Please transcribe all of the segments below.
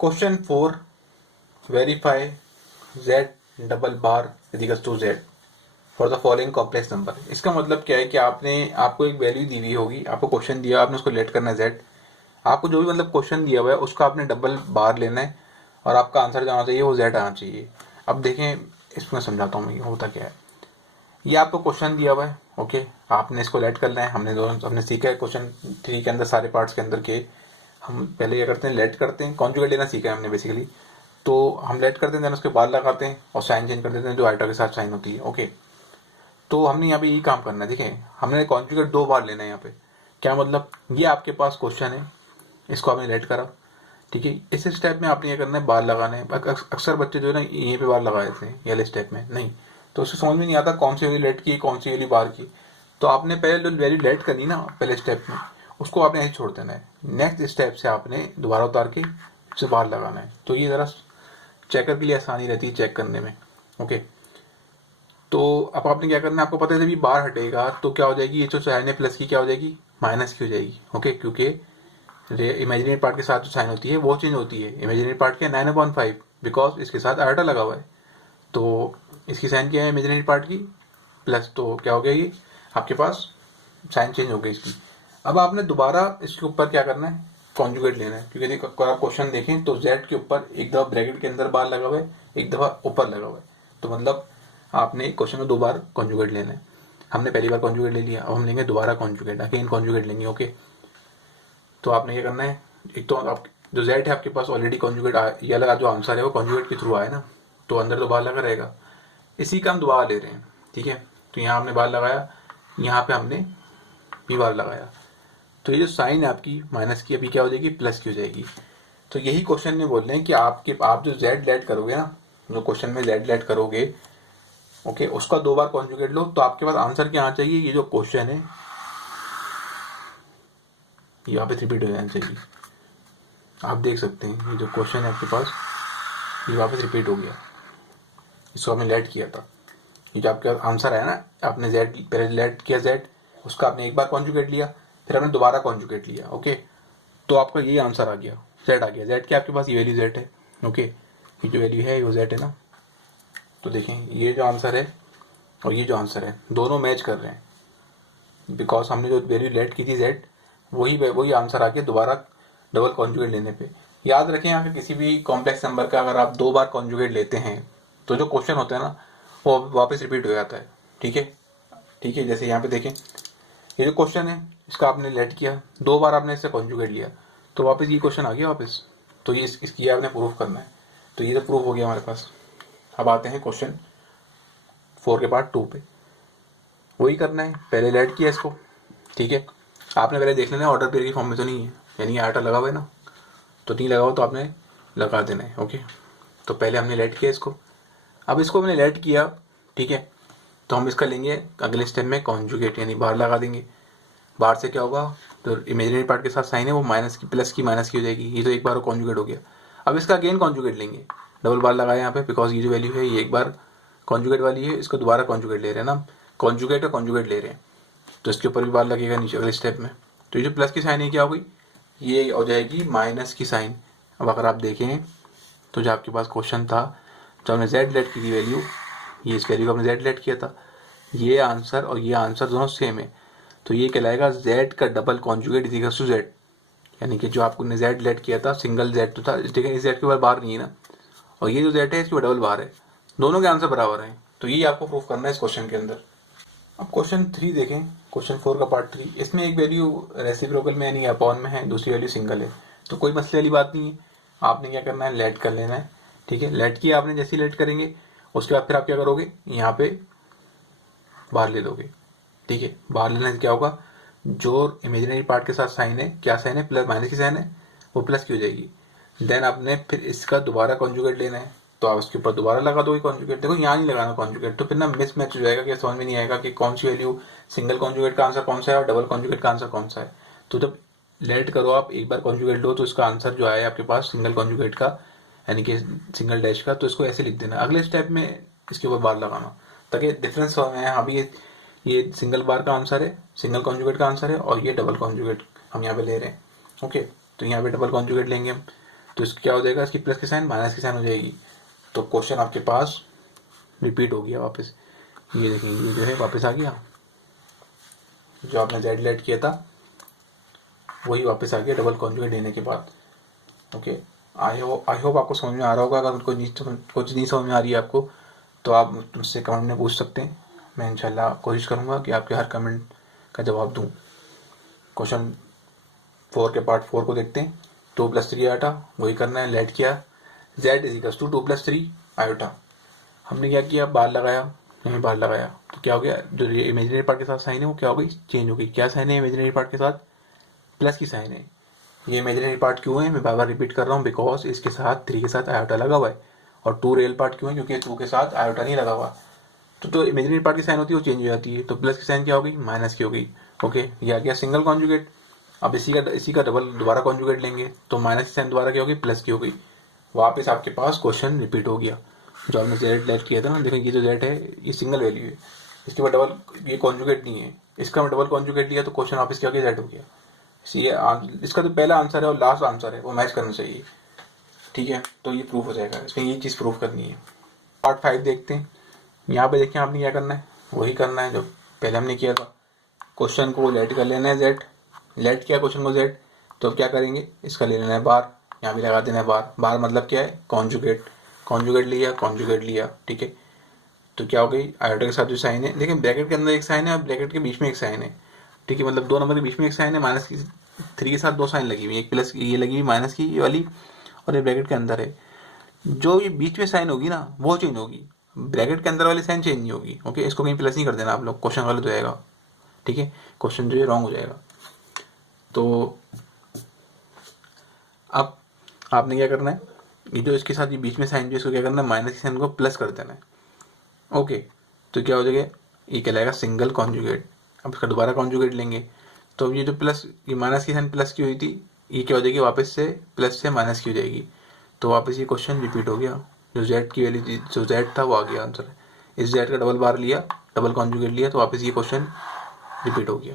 Question 4, verify z double bar equals to z for the following complex number. इसका मतलब क्या है कि आपको एक वैल्यू दी हुई होगी, आपको क्वेश्चन दिया, आपने उसको लेट करना है z, आपको जो भी मतलब क्वेश्चन दिया हुआ है उसका आपने डबल बार लेना है और आपका आंसर जो आना चाहिए वो z आना चाहिए। अब देखें, इसमें समझाता हूँ मैं होता क्या है। ये आपको क्वेश्चन दिया हुआ है, ओके, आपने इसको लेट करना है। हमने सीखा है क्वेश्चन 3 के अंदर सारे पार्ट्स के अंदर के हम पहले क्या करते हैं, लेट करते हैं, कॉन्जुगेट लेना सीखा है हमने बेसिकली। तो हम लेट करते हैं, देन उसके बाद लगाते हैं और साइन चेंज कर देते हैं जो आइटा के साथ साइन होती है, ओके। तो हमने यहाँ पे यही काम करना है। देखें, हमने कॉन्जुगेट 2 बार लेना है यहाँ पे। क्या मतलब, ये आपके पास क्वेश्चन है, इसको आपने लेट करा, ठीक है। इस स्टेप में आपने ये करना है, बार लगाना है। अक्सर बच्चे जो है ना यहीं पे बार लगा देते हैं, ये वाले स्टेप में नहीं, तो उससे समझ में नहीं आता कौन सी वैल्यू लेट की कौन सी वैल्यू बार की। तो आपने पहले जो वैल्यू लेट करनी ना पहले स्टेप में, उसको आपने ऐसे छोड़ देना है। नेक्स्ट स्टेप से आपने दोबारा उतार के उसे बाहर लगाना है। तो ये ज़रा चेकर के लिए आसानी रहती है चेक करने में, ओके। तो अब आपने क्या करना है, आपको पता है जब ये बार हटेगा तो क्या हो जाएगी, ये जो साइन है प्लस की क्या हो जाएगी, माइनस की हो जाएगी, ओके। क्योंकि इमेजिनरी पार्ट के साथ जो साइन होती है वो चेंज होती है। इमेजिनरी पार्ट क्या है 9/5, बिकॉज इसके साथ आयोटा लगा हुआ है। तो इसकी साइन क्या है इमेजिनरी पार्ट की, प्लस, तो क्या हो गया ये आपके पास साइन चेंज हो गई इसकी। अब आपने दोबारा इसके ऊपर क्या करना है, कॉन्जुगेट लेना है। क्योंकि अगर आप क्वेश्चन देखें तो z के ऊपर एक दफा ब्रैकेट के अंदर बार लगा हुआ है, एक दफा ऊपर लगा हुआ है। तो मतलब आपने क्वेश्चन में 2 बार कॉन्जुगेट लेना है। हमने पहली बार कॉन्जुगेट ले लिया, अब हम लेंगे दोबारा कॉन्जुगेट, अगेन कॉन्जुगेट लेंगे, ओके। तो आपने क्या करना है, एक तो आप जो z है आपके पास ऑलरेडी कॉन्जुगेट, ये लगा जो आंसर है वो कॉन्जुगेट के थ्रू आया ना, तो अंदर तो बार लगा रहेगा। इसी का हम दोबारा ले रहे हैं, ठीक है। तो यहाँ हमने बार लगाया, यहाँ पे हमने भी बार लगाया। तो ये जो साइन है आपकी माइनस की अभी क्या हो जाएगी, प्लस की हो जाएगी। तो यही क्वेश्चन में बोल रहे हैं कि आप जो z लेट करोगे ना, जो क्वेश्चन में z लेट करोगे, ओके, उसका 2 बार कॉन्जुगेट लो तो आपके पास आंसर क्या आना चाहिए, ये जो क्वेश्चन है यहाँ पे रिपीट हो जाना चाहिए। आप देख सकते हैं ये जो क्वेश्चन है आपके पास ये वापस रिपीट हो गया, इसको आपने लेट किया था। ये जो आपका आंसर है ना, आपने z पहले लेट किया z, उसका आपने एक बार कॉन्जुगेट लिया, फिर आपने दोबारा कॉन्जुगेट लिया, ओके। तो आपका यही आंसर आ गया, z आ गया। z की आपके पास ये वैल्यू z है, ओके। ये जो वैल्यू है वो z है ना। तो देखें ये जो आंसर है और ये जो आंसर है दोनों मैच कर रहे हैं, बिकॉज हमने जो वैल्यू लेट की थी z, वही आंसर आ गया दोबारा डबल कॉन्जुगेट लेने पे। याद रखें, यहाँ पे किसी भी कॉम्प्लेक्स नंबर का अगर आप 2 बार कॉन्जुगेट लेते हैं तो जो क्वेश्चन होता है ना वो वापस रिपीट हो जाता है, ठीक है। ठीक है, जैसे यहाँ पे देखें, ये जो क्वेश्चन है इसका आपने लेट किया, 2 बार आपने इससे कॉन्जुगेट लिया, तो वापस ये क्वेश्चन आ गया वापस। तो ये इसकी आपने प्रूफ करना है। तो ये तो प्रूफ हो गया हमारे पास। अब आते हैं क्वेश्चन 4 के पार्ट 2 पे। वही करना है, पहले लेट किया इसको, ठीक है। आपने पहले देख लेना ऑर्डर पेयर की फॉर्म में तो नहीं है, यानी आटा लगा हुआ है ना, तो नहीं लगा हो तो आपने लगा देना है, ओके। तो पहले हमने लेट किया इसको, अब इसको हमने लेट किया, ठीक है। तो हम इसका लेंगे अगले स्टेप में कॉन्जुगेट, यानी बाहर लगा देंगे। बाहर से क्या होगा, तो इमेजिनरी पार्ट के साथ साइन है वो माइनस की प्लस की माइनस की हो जाएगी। ये तो एक बार कॉन्जुगेट हो गया। अब इसका अगेन कॉन्जुगेट लेंगे, डबल बार लगाया यहाँ पे, बिकॉज ये जो वैल्यू है ये एक बार कॉन्जुगेट वाली है, इसको दोबारा कॉन्जुगेट ले रहे हैं ना, कॉन्जुगेट और कॉन्जुगेट ले रहे हैं, तो इसके ऊपर भी बार लगेगा नीचे अगले स्टेप में। तो ये जो प्लस की साइन है क्या हो गई, ये हो जाएगी माइनस की साइन। अब अगर आप देखें तो जो आपके पास क्वेश्चन था, जो हमने z लेट की थी वैल्यू, ये इस वैल्यू को हमने z लेट किया था, ये आंसर और ये आंसर दोनों सेम है। तो ये कहलाएगा z का double conjugate equals to z, यानी कि जो आपने z लेट किया था सिंगल z तो था, लेकिन इस z के बाद बाहर नहीं है ना, और ये जो z है इसके डबल बाहर है, दोनों के आंसर बराबर हैं। तो ये आपको प्रूफ करना है इस क्वेश्चन के अंदर। अब क्वेश्चन 3 देखें, क्वेश्चन 4 का पार्ट 3। इसमें एक वैल्यू रेसिप्रोकल में यानी अपॉन में है, दूसरी वैल्यू सिंगल है, तो कोई मसले वाली बात नहीं है। आपने क्या करना है, लेट कर लेना है, ठीक है। लेट किया आपने, जैसे लेट करेंगे उसके बाद फिर आप क्या करोगे, यहाँ पे बाहर ले लोगे, ठीक है। बाहर लेने से क्या होगा, जो इमेजिनरी पार्ट के साथ साइन है, क्या साइन है, प्लस माइनस की साइन है, वो प्लस की हो जाएगी। देन आपने फिर इसका दोबारा कॉन्जुगेट लेना है, तो आप उसके ऊपर दोबारा लगा दोगे कॉन्जुगेट। देखो यहाँ नहीं लगाना कॉन्जुगेट, तो फिर ना मिस मैच हो जाएगा कि समझ में नहीं आएगा कि कौन सी वैल्यू सिंगल कॉन्जुगेट का आंसर कौन सा है और डबल कॉन्जुगेट का आंसर कौन सा है। तो जब लेट करो आप, एक बार कॉन्जुगेट लो, तो इसका आंसर जो आया आपके पास सिंगल कॉन्जुगेट का, यानी कि सिंगल डैश का, तो इसको ऐसे लिख देना। अगले स्टेप में इसके ऊपर बार लगाना, ताकि डिफरेंस हो है। अभी ये सिंगल बार का आंसर है, सिंगल कॉन्जुगेट का आंसर है, और ये डबल कॉन्जुगेट हम यहाँ पे ले रहे हैं, ओके। तो यहाँ पे डबल कॉन्जुगेट लेंगे हम, तो इसका क्या हो जाएगा, इसकी प्लस की साइन माइनस की साइन हो जाएगी। तो क्वेश्चन आपके पास रिपीट हो गया वापस। ये देखेंगे, ये जो है वापस आ गया, जो आपने जेड लेट किया था वही वापस आ गया डबल कॉन्जुगेट देने के बाद। ओके, आई होप आपको समझ में आ रहा होगा। अगर कुछ नहीं समझ में आ रही है आपको तो आप मुझसे कमेंट में पूछ सकते हैं। मैं इंशाल्लाह कोशिश करूँगा कि आपके हर कमेंट का जवाब दूँ। क्वेश्चन 4 के पार्ट 4 को देखते हैं। 2 + 3 आयोटा, वही करना है, लेट किया z = 2 + 3 आयोटा। हमने क्या किया, बार लगाया, यहीं बार लगाया, तो क्या हो गया, जो ये इमेजिनरी पार्ट के साथ साइन है वो क्या हो गई, चेंज हो गई। क्या साइन है इमेजिनरी पार्ट के साथ, प्लस की साइन है। ये इमेजिनरी पार्ट क्यों है, मैं बार बार रिपीट कर रहा हूँ, बिकॉज इसके साथ 3 के साथ आयोटा लगा हुआ है। और 2 रियल पार्ट क्यों है, क्योंकि 2 के साथ आयोटा नहीं लगा हुआ। तो इमेजिनरी पार्ट की साइन होती है वो चेंज हो जाती है। तो प्लस की साइन क्या हो गई, माइनस की हो गई। ओके, ये आ गया सिंगल कॉन्जुगेट। अब इसी का डबल दोबारा कॉन्जुगेट लेंगे तो माइनस की साइन दोबारा क्या होगी, प्लस की हो गई। वापस आपके पास क्वेश्चन रिपीट हो गया। जो आपने जेड लेट किया था ना, देखो ये जो जेड है ये सिंगल वैल्यू है, इसके बाद डबल, ये कॉन्जुगेट नहीं है, इसका मैं डबल कॉन्जुगेट लिया तो क्वेश्चन वापस क्या हो गया, जेड हो गया। इसका जो पहला आंसर है और लास्ट आंसर है वो मैच करना चाहिए। ठीक है, तो ये प्रूफ हो जाएगा, इसमें ये चीज़ प्रूफ करनी है। पार्ट 5 देखते हैं। यहाँ पे देखें आपने क्या करना है, वही करना है जो पहले हमने किया था। क्वेश्चन को लेट कर लेना है जेड, लेट किया क्वेश्चन को जेड, तो अब क्या करेंगे, इसका ले लेना है बार, यहाँ भी लगा देना है बार। बार मतलब क्या है, कॉन्जुगेट, कॉन्जुगेट लिया, कॉन्जुगेट लिया। ठीक है, तो क्या हो गई, आयोटा के साथ जो साइन है, लेकिन ब्रैकेट के अंदर एक साइन है और ब्रैकेट के बीच में एक साइन है। ठीक है, मतलब 2 नंबर के बीच में एक साइन है, माइनस की 3 के साथ 2 साइन लगी हुई, एक प्लस ये लगी हुई माइनस की ये वाली, और ये ब्रैकेट के अंदर है। जो ये बीच में साइन होगी ना वो चेंज होगी, ब्रैकेट के अंदर वाली साइन चेंज नहीं होगी। ओके, इसको कहीं प्लस नहीं कर देना आप लोग, क्वेश्चन गलत हो जाएगा। ठीक है, क्वेश्चन जो है रॉन्ग हो जाएगा। तो अब आपने क्या करना है, ये जो इसके साथ ये बीच में साइन जो इसको क्या करना है, माइनस की साइन को प्लस कर देना है। ओके, तो क्या हो जाएगा, ये कहलाएगा सिंगल कॉन्जुगेट। अब इसका दोबारा कॉन्जुगेट लेंगे तो ये जो प्लस, ये माइनस की साइन प्लस की हुई थी, ये क्या हो जाएगी, वापस से प्लस से माइनस की हो जाएगी। तो वापस ये क्वेश्चन रिपीट हो गया। जो जेड की वैल्यू, जो जेड था वो आ गया आंसर। इस जेड का डबल बार लिया, डबल कॉन्जुगेट लिया, तो वापस ये क्वेश्चन रिपीट हो गया।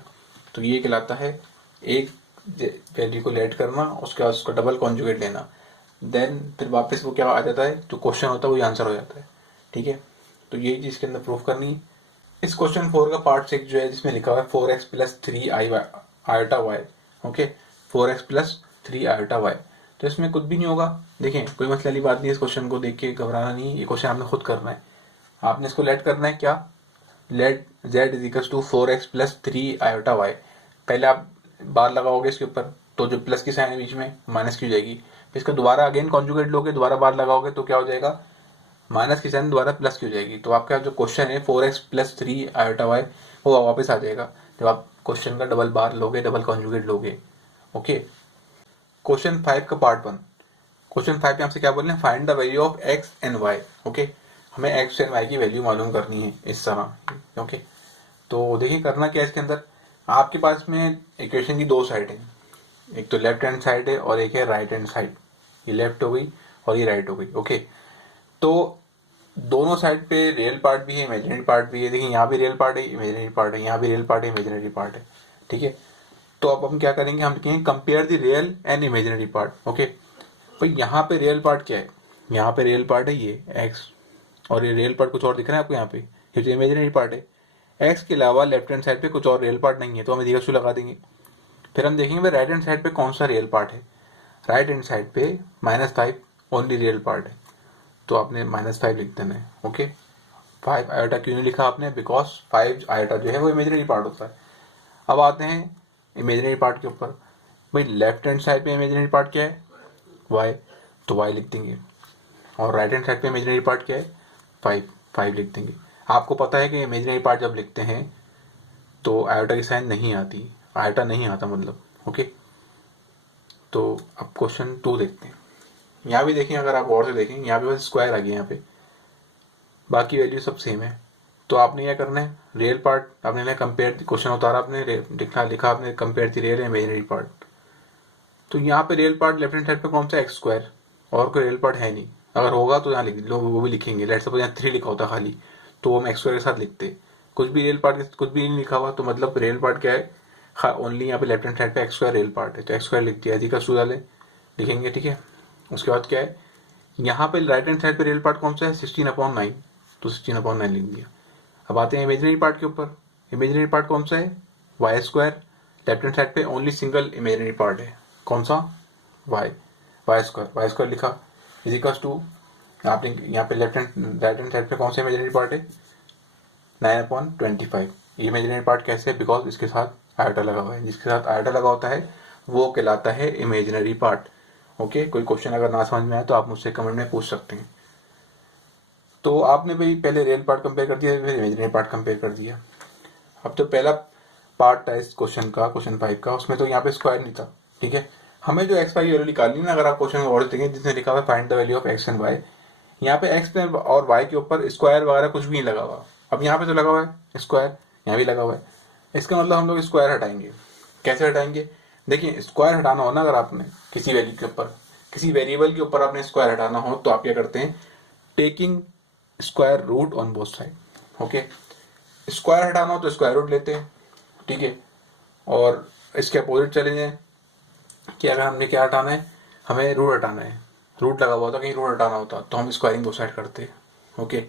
तो ये कहलाता है एक वैल्यू को लेट करना, उसके बाद उसका डबल कॉन्जुगेट लेना, देन फिर वापस वो क्या आ जाता है, जो क्वेश्चन होता है वही आंसर हो जाता है। ठीक है, तो यही चीज़ के अंदर प्रूफ करनी है। इस क्वेश्चन 4 का पार्ट 6 जो है, जिसमें लिखा हुआ है 4x + 3 iota y। Okay, 4x + 3 iota y, तो इसमें कुछ भी नहीं होगा। देखें, कोई मसले वाली बात नहीं, इस क्वेश्चन को देख के घबराना नहीं, ये क्वेश्चन आपने खुद करना है। आपने इसको लेट करना है, क्या, late z = 4x + 3 iota y। पहले आप बार लगाओगे इसके ऊपर, तो जो प्लस की साइन है बीच में माइनस की हो जाएगी। फिर इसका दोबारा अगेन कॉन्जुगेट लोगे, दोबारा बार लगाओगे तो क्या हो जाएगा, माइनस की साइन दोबारा प्लस की हो जाएगी। तो आपका जो क्वेश्चन है 4x + 3 आयोटा y वो वापस आ जाएगा जब आप क्वेश्चन का डबल बार लोगे, डबल कॉन्जुगेट लोगे। ओके, क्वेश्चन 5 का पार्ट 1। क्वेश्चन 5 में आपसे क्या बोल रहे हैं, find the value of x and y। Okay, हमें x एंड y की वैल्यू मालूम करनी है इस तरह। ओके, तो देखिए करना क्या है, इसके अंदर आपके पास में इक्वेशन की 2 साइड है, एक तो लेफ्ट हैंड साइड है और एक है राइट हैंड साइड। ये लेफ्ट हो गई और ये राइट हो गई। ओके, तो दोनों साइड पे रियल पार्ट भी है, इमेजिनरी पार्ट भी है। देखिए यहाँ भी रियल पार्ट है, इमेजिनरी पार्ट है, यहाँ भी रियल पार्ट है, इमेजिनरी पार्ट है। ठीक है, तो अब हम क्या करेंगे, हम लिखेंगे compare the real and imaginary part. Okay, तो यहाँ पे रियल पार्ट क्या है, यहाँ पे रियल पार्ट है ये एक्स, और ये रियल पार्ट कुछ और दिख रहा है आपको यहाँ पे, ये जो इमेजिनरी पार्ट है। एक्स के अलावा लेफ्ट हैंड साइड पे कुछ और रियल पार्ट नहीं है, तो हम -2 लगा देंगे। फिर हम देखेंगे भाई राइट हैंड साइड पे कौन सा रियल पार्ट है। राइट हैंड साइड पे -5 ओनली रियल पार्ट है, तो आपने -5 लिख देना है। ओके, 5 आयोटा क्यों नहीं लिखा आपने, बिकॉज 5 आयोटा जो है वो इमेजिनरी पार्ट होता है। अब आते हैं इमेजिनरी पार्ट के ऊपर। भाई लेफ्ट हैंड साइड पे इमेजिनरी पार्ट क्या है, y, तो y लिख देंगे। और राइट हैंड साइड पे इमेजिनरी पार्ट क्या है, 5 लिख देंगे। आपको पता है कि इमेजिनरी पार्ट जब लिखते हैं तो आयोटा की साइन नहीं आती, आयोटा नहीं आता मतलब। ओके, तो अब क्वेश्चन 2 देखते हैं। यहाँ भी देखें, अगर आप और से देखें, यहाँ पे बस स्क्वायर आ गया, यहाँ पे बाकी वैल्यू सब सेम है। तो आपने क्या करना है, रियल पार्ट आपने कंपेयर, क्वेश्चन उतारा आपने, लिखा आपने compare the real and imaginary part. तो यहाँ पे real part left hand side पे कौन सा, x², और कोई रियल पार्ट है नहीं। अगर होगा तो यहाँ लिख लो, वो भी लिखेंगे। लेट्स सपोज यहाँ 3 लिखा होता खाली, तो वो हम x² के साथ लिखते। कुछ भी रियल पार्ट, कुछ भी नहीं लिखा हुआ, तो मतलब रियल पार्ट क्या है, ओनली यहाँ पे लेफ्ट हैंड साइड पे x² रियल पार्ट है, तो x² लिख दिया, अधिक का डाले लिखेंगे। ठीक है, उसके बाद क्या है, यहाँ पे राइट हैंड साइड पे रियल पार्ट कौन सा है, 16/9, तो 16/9 लिख दिया। अब आते हैं इमेजिनरी पार्ट के ऊपर। इमेजिनरी पार्ट कौन सा है, Y square. Left hand side पे ओनली सिंगल इमेजिनरी पार्ट है, कौन सा, वाई स्क्वायर लिखा इज इक्वल्स टू, यहाँ पे राइट हैंड साइड पे कौन सा इमेजिनरी पार्ट है, 9/25। ये इमेजिनरी पार्ट कैसे है, बिकॉज इसके साथ आयोटा लगा हुआ है, जिसके साथ आयोटा लगा होता है वो कहलाता है इमेजिनरी पार्ट। ओके, कोई क्वेश्चन अगर ना समझ में आए तो आप मुझसे कमेंट में पूछ सकते हैं। तो आपने भाई पहले रियल पार्ट कंपेयर कर दिया, फिर इमेजिनरी पार्ट कंपेयर कर दिया। अब तो पहला पार्ट था इस क्वेश्चन का, क्वेश्चन 5 का, उसमें तो यहाँ पे स्क्वायर नहीं था, ठीक है। हमें जो एक्स वाई की वैल्यू निकालनी ना, अगर आप क्वेश्चन और देखेंगे जिसमें लिखा हुआ find the value of X and Y, यहाँ पे एक्स और वाई के ऊपर स्क्वायर वगैरह कुछ भी नहीं लगा हुआ। अब यहाँ पे तो लगा हुआ है स्क्वायर, यहाँ भी लगा हुआ है, इसका मतलब हम लोग स्क्वायर हटाएंगे। कैसे हटाएंगे, देखिए स्क्वायर हटाना हो ना, अगर आपने किसी वैल्यू के ऊपर, किसी वेरिएबल के ऊपर आपने स्क्वायर हटाना हो तो आप क्या करते हैं, taking square root on both side. Okay, square हटाना हो तो स्क्वायर रूट लेते हैं, ठीक है। और इसके अपोजिट चले जाएं कि अगर हमने क्या हटाना है, हमें रूट हटाना है, रूट लगा हुआ होता, कहीं रूट हटाना होता तो हम स्क्वायरिंग बोथ साइड करते हैं। ओके,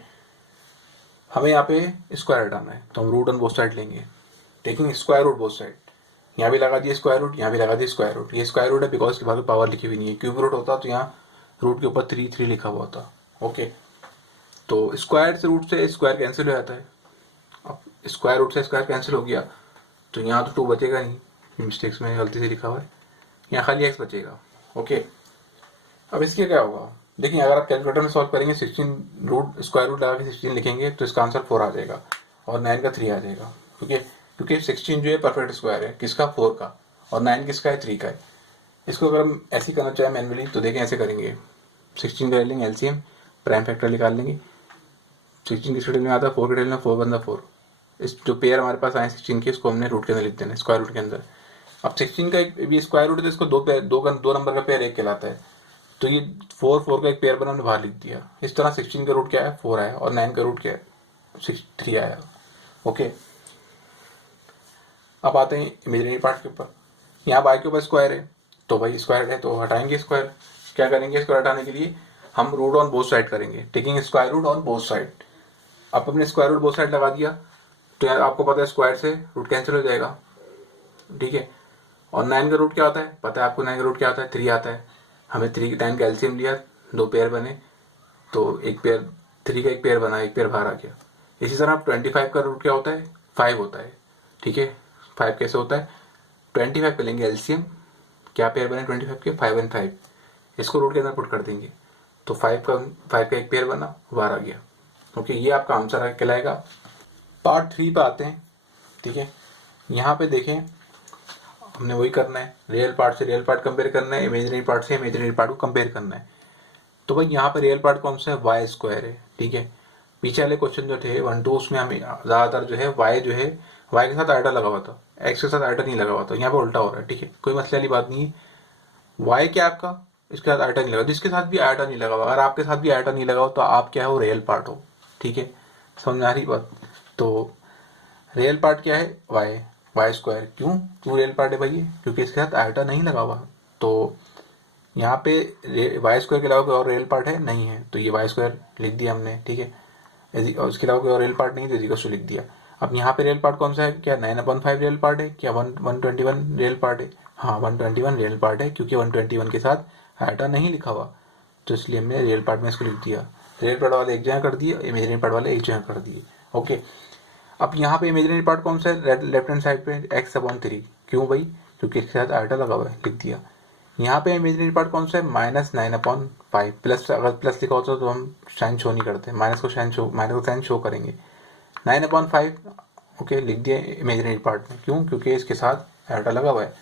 हमें यहाँ पे स्क्वायर हटाना है तो हम रूट ऑन बोथ साइड लेंगे, taking square root both side. यहाँ भी लगा दिया स्क्वायर रूट, यहाँ भी लगा दिया स्क्वायर रूट। ये स्क्वायर रूट है बिकॉज के बाद पावर लिखी हुई नहीं है, क्यूब रूट होता तो यहाँ रूट के ऊपर 3 लिखा हुआ होता। ओके, तो स्क्वायर से रूट से स्क्वायर कैंसिल हो जाता है। अब स्क्वायर रूट से स्क्वायर कैंसिल हो गया तो यहाँ तो 2 बचेगा नहीं, मिस्टेक्स में गलती से लिखा हुआ है, यहाँ खाली एक्स बचेगा। ओके, अब इसके क्या होगा, देखिए अगर आप कैलकुलेटर में सॉल्व करेंगे 16 रूट स्क्वायर रूट लगा के 16 लिखेंगे तो इसका आंसर 4 आ जाएगा और 9 का 3 आ जाएगा। क्योंकि 16 जो है परफेक्ट स्क्वायर है, किसका, 4 का, और 9 किसका है, 3 का है। इसको अगर हम ऐसे करना चाहें मैनुअली तो देखें ऐसे करेंगे, 16 का ले लेंगे एलसीएम, प्राइम फैक्टर निकाल लेंगे। 16 किस टेबल में आता है, 4 के टेबल में, 4 बंदा 4। इस जो पेयर हमारे पास आए 16 के, इसको हमने रूट के अंदर लिख देना, स्क्वायर रूट के अंदर। अब 16 का एक स्क्वायर रूट है तो इसको दो नंबर का पेयर एक कहलाता है, तो ये 4 का एक पेयर बना, हमने बाहर लिख दिया। इस तरह 16 का रूट क्या है, 4 आया, और 9 का रूट क्या है, 3 आया। ओके, अब आते हैं इमेजिनरी पार्ट के ऊपर। यहाँ बाई के ऊपर स्क्वायर है तो भाई स्क्वायर है तो हटाएंगे स्क्वायर। क्या करेंगे, स्क्वायर हटाने के लिए हम रूट ऑन बोथ साइड करेंगे, taking square root on both side. अब अपने स्क्वायर रूट बोथ साइड लगा दिया तो यार आपको पता है स्क्वायर से रूट कैंसिल हो जाएगा, ठीक है। और 9 का रूट क्या आता है, पता है आपको 9 का रूट क्या आता है, 3 आता है। हमें 3 9 का एलसीएम लिया, 2 पेयर बने, तो एक पेयर 3 का एक पेयर बना, एक पेयर बाहर आ गया। इसी तरह 25 का रूट क्या होता है, 5 होता है, ठीक है। 5 कैसे होता है, 25 पे लेंगे एलसीएम, क्या पेयर बने 25 के, 5 और 5, इसको रूट के अंदर पुट कर देंगे तो 5 का एक पेयर बना, बाहर आ गया। ओके, ये आपका आंसर कहलाएगा। पार्ट 3 पे आते हैं, ठीक है। यहाँ पे देखें हमने वही करना है, रियल पार्ट से रियल पार्ट कंपेयर करना है, इमेजिनरी पार्ट से इमेजिनरी पार्ट को कंपेयर करना है। तो भाई यहाँ पे रियल पार्ट कौन सा है, वाई स्क्वायर है, ठीक है। पीछे वाले क्वेश्चन जो थे 1 2 उसमें हमें ज्यादातर जो है वाई के साथ आइटा लगा हुआ था, एक्स के साथ आइटा नहीं लगा हुआ था। यहाँ पे उल्टा हो रहा है, ठीक है, कोई मसले वाली बात नहीं है। वाई क्या आपका, इसके साथ आइटा नहीं लगा, जिसके साथ भी आइटा नहीं लगा हुआ, अगर आपके साथ भी आइटा नहीं लगा हो तो आप क्या हो, रियल पार्ट हो, ठीक है। समझ आ रही बात। तो रियल पार्ट क्या है, वाई स्क्वायर। क्यों रियल पार्ट है भाई, क्योंकि इसके साथ आइटा नहीं लगा हुआ। तो यहाँ पे वाई स्क्वायर के अलावा कोई और रियल पार्ट है, नहीं है, तो ये वाई स्क्वायर लिख दिया हमने, ठीक है। और इसके अलावा कोई और रियल पार्ट नहीं तो इजिकल्स टू लिख दिया। अब यहाँ पे रियल पार्ट कौन सा है, क्या 9/5 रियल पार्ट है, क्या 121 रियल पार्ट है, हाँ 121 रियल पार्ट है, क्योंकि 121 के साथ आइटा नहीं लिखा हुआ तो इसलिए हमने रियल पार्ट में इसको लिख दिया। रियल पार्ट वाले एक जगह कर दिए, इमेजिनरी पार्ट वाले एक जगह कर दिए। ओके, अब यहाँ पे इमेजिनरी पार्ट कौन सा है, लेफ्ट हैंड साइड पे x/3। क्यों भाई, क्योंकि इसके साथ आइटा लगा हुआ है, लिख दिया। यहाँ पे इमेजिनरी पार्ट कौन सा है, -9/5। प्लस, अगर प्लस लिखा होता तो हम साइन शो नहीं करते, माइनस को साइन शो करेंगे। 9/5 ओके, लिख दिया इमेजिनरी पार्ट में। क्यों, क्योंकि इसके साथ आइटा लगा हुआ है।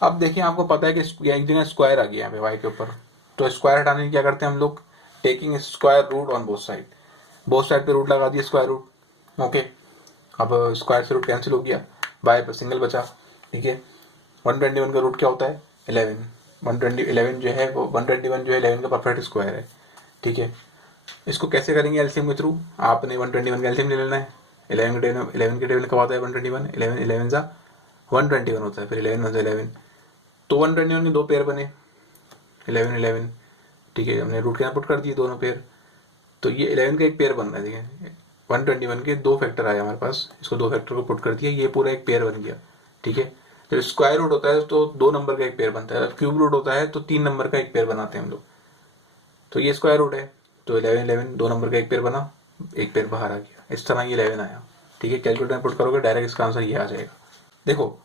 अब देखिए आपको पता है कि एक जगह स्क्वायर आ गया यहाँ पे वाई के ऊपर, तो स्क्वायर हटाने की क्या करते हैं हम लोग, taking square root on both side पे रूट लगा दिया, स्क्वायर रूट। ओके, अब स्क्वायर से रूट कैंसिल हो गया, बाय पर सिंगल बचा, ठीक है। 121 का रूट क्या होता है, 11। 11 जो है वो 121 जो है 11 का परफेक्ट स्क्वायर है, ठीक है। इसको कैसे करेंगे एलसीएम के थ्रू, आपने 121 का एलसीएम ले लेना है। 11 के टेबल कब आता है, 121, 11 जा 121 होता है, फिर 11 1 11, तो 121 के 2 पेयर बने, 11 11, ठीक है, हमने रूट के अंदर पुट कर दिए दोनों पेयर, तो ये 11 का एक पेयर बन रहा है। देखिए 121 के 2 फैक्टर आए हमारे पास, इसको 2 फैक्टर को पुट कर दिया, ये पूरा एक पेयर बन गया। ठीक है, जब स्क्वायर रूट होता है तो 2 नंबर का एक पेयर बनता है, क्यूब रूट होता है तो 3 नंबर का एक पेयर बनाते हैं हम लोग। तो ये स्क्वायर रूट है, तो 11 2 नंबर का एक पेयर बना, एक पेयर बाहर आ गया, इस तरह ये 11 आया। ठीक है, कैलकुलेटर में पुट करोगे डायरेक्ट इसका आंसर ये आ जाएगा। देखो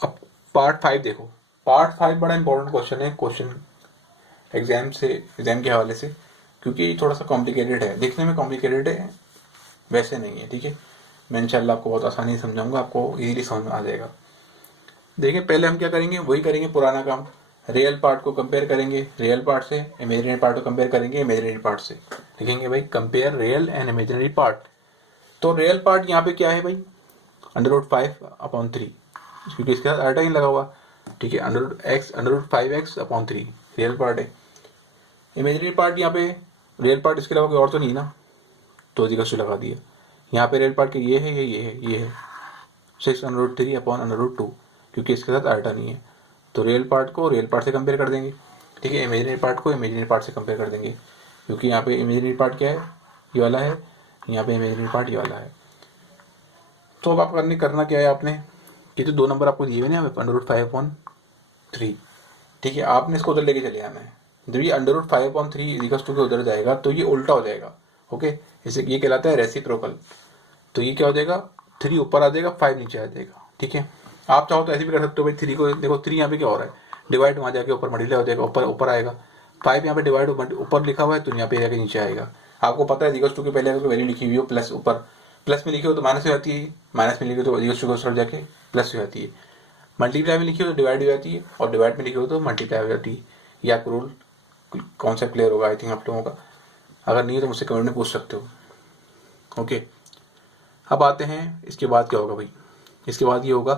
अब पार्ट 5 देखो, पार्ट 5 बड़ा इंपॉर्टेंट क्वेश्चन है, क्वेश्चन एग्जाम के हवाले से, क्योंकि ये थोड़ा सा कॉम्प्लिकेटेड है, देखने में कॉम्प्लिकेटेड है, वैसे नहीं है। ठीक है, मैं इंशाल्लाह आपको बहुत आसानी से समझाऊंगा, आपको इजीली समझ में आ जाएगा। देखिए पहले हम क्या करेंगे, वही करेंगे पुराना काम, रियल पार्ट को कंपेयर करेंगे रियल पार्ट से, इमेजिनरी पार्ट को कंपेयर करेंगे इमेजिनरी पार्ट से। लिखेंगे भाई compare real and imaginary part. तो रियल पार्ट यहाँ पे क्या है भाई, √5/3, क्योंकि इसके साथ आर्टा ही लगा हुआ। ठीक है, √5x/3 रियल पार्ट है। इमेजिनरी पार्ट यहाँ पे, रियल पार्ट इसके अलावा कोई और तो नहीं ना, तो इक्वल लगा दिया। यहाँ पे रियल पार्ट के ये है, ये है 6√3/√2, क्योंकि इसके साथ आर्टा नहीं है, तो रियल पार्ट को रियल पार्ट से कंपेयर कर देंगे। ठीक है, इमेजिनरी पार्ट को इमेजिनरी पार्ट से कंपेयर कर देंगे, क्योंकि यहाँ पे इमेजिनरी पार्ट क्या है, ये वाला है, यहाँ पे इमेजिनरी पार्ट ये वाला है। तो अब आप करना क्या है, आपने ये तो 2 नंबर आपको दिए हुए ना √5/3। ठीक है, आपने इसको उधर लेके चले आना है। जब ये √5/3 के उधर जाएगा तो ये उल्टा हो जाएगा। ओके, इसे ये कहलाता है रेसिप्रोकल। तो ये क्या हो जाएगा, 3 ऊपर आ जाएगा, 5 नीचे आ जाएगा। ठीक है, आप चाहो तो ऐसे भी कर सकते हो भाई, 3 को देखो, 3 यहाँ पे क्या हो रहा है, डिवाइड वहाँ जाके ऊपर मल्टीप्लाई हो जाएगा, ऊपर आएगा। 5 यहाँ पे डिवाइड ऊपर लिखा हुआ है, तो यहाँ पे जाके नीचे आएगा। आपको पता है +2 के पहले अगर वैल्यू लिखी हुई हो, प्लस ऊपर प्लस में लिखी हो तो माइनस हो जाती है, माइनस में लिखी हो तो +2 के जाके प्लस हो जाती है, मल्टीप्लाई में लिखी हो तो डिवाइड हो जाती है, और डिवाइड में लिखी हो तो मल्टीप्लाई हो जाती है। ये आपको रूल कॉन्सेप्ट क्लियर होगा आई थिंक आप लोगों का, अगर नहीं तो मुझसे कमेंट में पूछ सकते हो। ओके, अब आते हैं इसके बाद क्या होगा भाई, इसके बाद ये होगा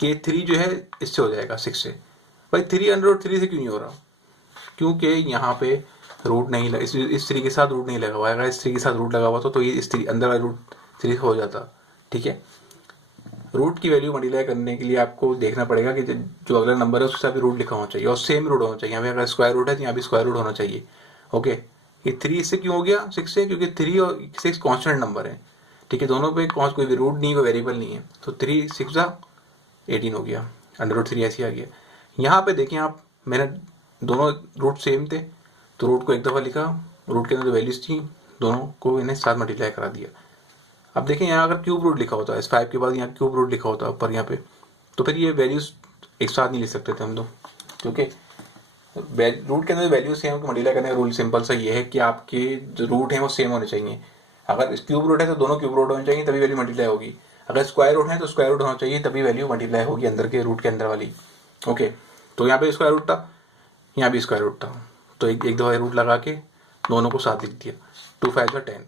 कि 3 जो है इससे हो जाएगा 6 से। भाई 3 से क्यों नहीं हो रहा, क्योंकि यहाँ पे रूट नहीं लगा, इस 3 के साथ रूट नहीं लगा हुआ है। अगर इस 3 के साथ रूट लगा हुआ तो ये इस 3 अंदर वाला √3 हो जाता। ठीक है, रूट की वैल्यू मल्टीप्लाई करने के लिए आपको देखना पड़ेगा कि जो अगला नंबर है उसके साथ भी रूट लिखा होना चाहिए, और सेम रूट होना चाहिए। यहाँ पे अगर स्क्वायर रूट है तो यहाँ भी स्क्वायर रूट होना चाहिए। ओके, ये 3 इससे क्यों हो गया 6 से, क्योंकि 3 और 6 कॉन्स्टेंट नंबर है। ठीक है, दोनों पे कोई भी रूट नहीं, कोई वेरिएबल नहीं है, तो 3 6 18 हो गया, √3 ऐसे आ गया। यहाँ पे देखें आप, मैंने दोनों रूट सेम थे तो रूट को एक दफ़ा लिखा, रूट के अंदर जो वैल्यूज थी दोनों को इन्हें साथ मल्टीप्लाई करा दिया। अब देखें यहाँ अगर क्यूब रूट लिखा होता है, इस 5 के बाद यहाँ क्यूब रूट लिखा होता है ऊपर यहाँ पे, तो फिर ये वैल्यूज एक साथ नहीं लिख सकते थे हम लोग, क्योंकि रूट के अंदर वैल्यूज हैं उनको मल्टीप्लाई करने का रूल सिंपल सा ये है कि आपके जो रूट हैं वो सेम होने चाहिए। अगर क्यूब रूट है तो दोनों क्यूब रूट होने चाहिए, तभी वैल्यू मल्टीप्लाई होगी। अगर स्क्वायर रूट है तो स्क्वायर रूट होना चाहिए, तभी वैल्यू मल्टीप्लाई होगी अंदर के रूट के अंदर वाली। ओके, तो यहाँ पे स्क्वायर रूट था, यहाँ भी स्क्वायर रूट था, तो एक दफ़ा रूट लगा के दोनों को साथ लिख दिया, 2 5 10।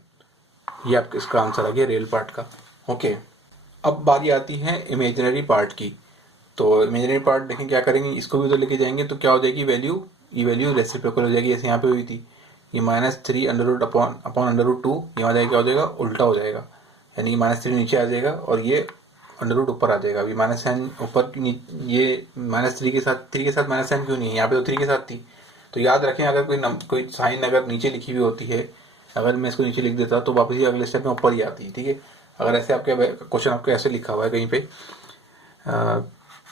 ये आपका इसका आंसर आ गया रियल पार्ट का। ओके, अब बारी आती है इमेजिनरी पार्ट की। तो इमेजिनरी पार्ट देखें क्या करेंगे, इसको भी तो लेके जाएंगे तो क्या हो जाएगी वैल्यू, ये वैल्यू रेसिप्रोकल हो जाएगी, जैसे यहाँ पे हुई थी। ये -3 √2 यहाँ जाएगा, क्या हो जाएगा, उल्टा हो जाएगा, यानी -3 नीचे आ जाएगा और ये √ ऊपर आ जाएगा। अभी माइनस साइन ऊपर, ये -3 के साथ, 3 के साथ माइनस साइन क्यों नहीं है, यहाँ पे तो 3 के साथ थी। तो याद रखें, अगर कोई साइन अगर नीचे लिखी हुई होती है, अगर मैं इसको नीचे लिख देता तो वापस ये अगले स्टेप में ऊपर ही आती है। ठीक है, अगर ऐसे आपके क्वेश्चन आपके ऐसे लिखा हुआ है कहीं पे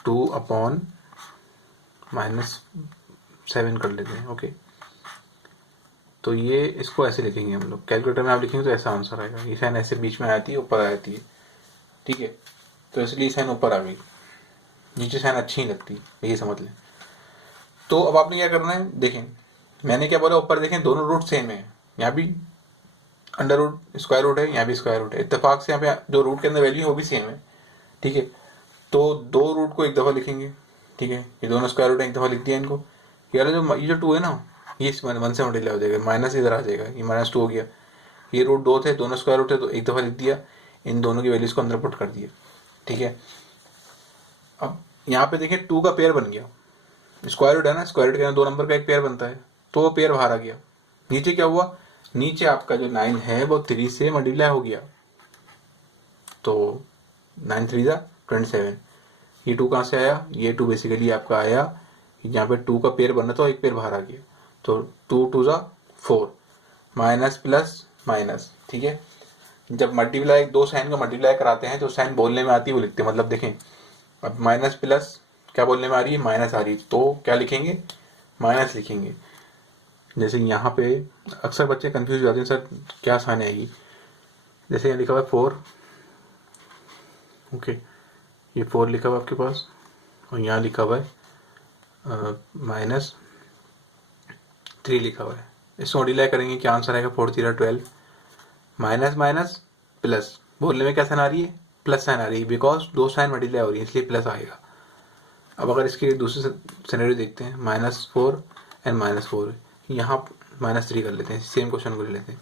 2/-7 कर लेते हैं। ओके, तो ये इसको ऐसे लिखेंगे हम लोग, कैलकुलेटर में आप लिखेंगे तो ऐसा आंसर आएगा। ये साइन ऐसे बीच में आती है, ऊपर आ जाती है। ठीक है, तो इसलिए साइन ऊपर आ गई, नीचे साइन अच्छी नहीं लगती, यही समझ लें। तो अब आपने क्या करना है, देखें मैंने क्या बोला, ऊपर देखें दोनों रूट सेम है, यहाँ भी स्क्वायर रूट है, यहाँ भी स्क्वायर रूट है, इत्तेफाक से यहाँ पे जो रूट के अंदर वैल्यू है वो भी सेम है। ठीक है, तो 2 रूट को एक दफ़ा लिखेंगे। ठीक है, ये दोनों स्क्वायर रूट है, एक दफ़ा लिख दिया इनको। यार ये जो 2 है ना, ये 1 से मल्टीप्लाई हो जाएगा, माइनस इधर आ जाएगा, ये -2 हो गया। ये रूट 2 थे, दोनों स्क्वायर रूट है, तो एक दफ़ा लिख दिया, इन दोनों की वैल्यूज को अंदर पुट कर दिया। ठीक है, अब यहाँ पे देखें 2 का पेयर बन गया, स्क्वायर रूट है ना, स्क्वायर रूट के अंदर 2 नंबर का एक पेयर बनता है, तो वो पेयर बाहर आ गया। नीचे क्या हुआ, नीचे आपका जो 9 है वो 3 से मल्टीप्लाई हो गया, तो 9 3 27। ये 2 कहाँ से आया, ये 2 बेसिकली आपका आया, यहाँ पे 2 का पेयर बना था, एक पेयर बाहर आ गया, तो 2 2 ज़ा 4, माइनस प्लस माइनस, ठीक है। जब मल्टीप्लाई, दो साइन का मल्टीप्लाई कराते हैं तो साइन बोलने में आती है वो लिखते हैं, मतलब देखें अब माइनस प्लस क्या बोलने में आ रही है, माइनस आ रही है, तो क्या लिखेंगे, माइनस लिखेंगे। जैसे यहाँ पे अक्सर बच्चे कंफ्यूज हो जाते हैं, सर क्या साइन आएगी। जैसे यहाँ लिखा हुआ है 4, ओके, ये 4 लिखा हुआ है आपके पास, और यहाँ लिखा हुआ है -3 लिखा हुआ है। इसको मल्टीप्लाई करेंगे क्या आंसर आएगा, 4 3 12, माइनस माइनस प्लस, बोलने में क्या साइन आ रही है, प्लस साइन आ रही है, बिकॉज दो साइन मल्टीप्लाई हो रही है इसलिए प्लस आएगा। अब अगर इसके दूसरे सिनेरियो देखते हैं, -4 एंड -4, यहाँ -3 कर लेते हैं, सेम क्वेश्चन को ले लेते हैं।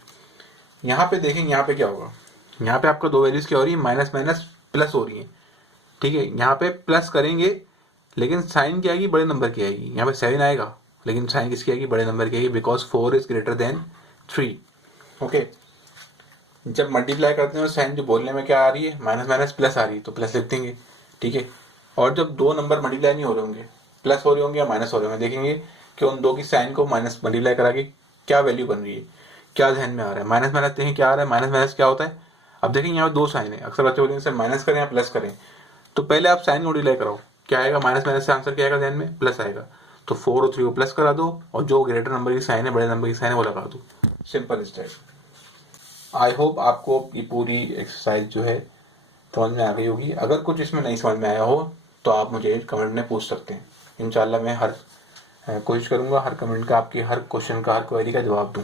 यहाँ पे देखें, यहाँ पे क्या होगा, यहाँ पे आपका दो वैल्यूज क्या हो रही है, माइनस माइनस प्लस हो रही है, ठीक है। यहाँ पे प्लस करेंगे लेकिन साइन क्या आएगी, बड़े नंबर की आएगी। यहाँ पे 7 आएगा लेकिन साइन किसकी आएगी, बड़े नंबर की आएगी, because 4 is greater than 3, okay. जब मल्टीप्लाई करते हैं साइन जो बोलने में क्या आ रही है, माइनस माइनस प्लस आ रही है, तो प्लस लिख देंगे, ठीक है। और जब दो नंबर मल्टीप्लाई नहीं हो रहे होंगे, प्लस हो रहे होंगे या माइनस हो रहे होंगे, देखेंगे कि उन दो की साइन को माइनस मल्टीप्लाई करा के क्या वैल्यू बन रही है, क्या ध्यान में आ रहा है। माइनस माइनस देखें क्या आ रहा है, माइनस माइनस क्या होता है। अब देखेंगे यहाँ पे दो साइन है, अक्सर बच्चे बोलेंगे सर माइनस करें या प्लस करें, तो पहले आप साइन मल्टीप्लाई कराओ, क्या आएगा, माइनस माइनस से आंसर क्या आएगा ध्यान में, प्लस आएगा। तो 4 और 3 को प्लस करा दो और जो ग्रेटर नंबर की साइन है, बड़े नंबर की साइन है, वो लगा दो, सिंपल स्टेप। आई होप आपको ये पूरी एक्सरसाइज जो है समझ में आ गई होगी। अगर कुछ इसमें नहीं समझ में आया हो तो आप मुझे कमेंट में पूछ सकते हैं। इंशाल्लाह मैं कोशिश करूंगा हर कमेंट का, आपके हर क्वेश्चन का, हर क्वेरी का जवाब दूं।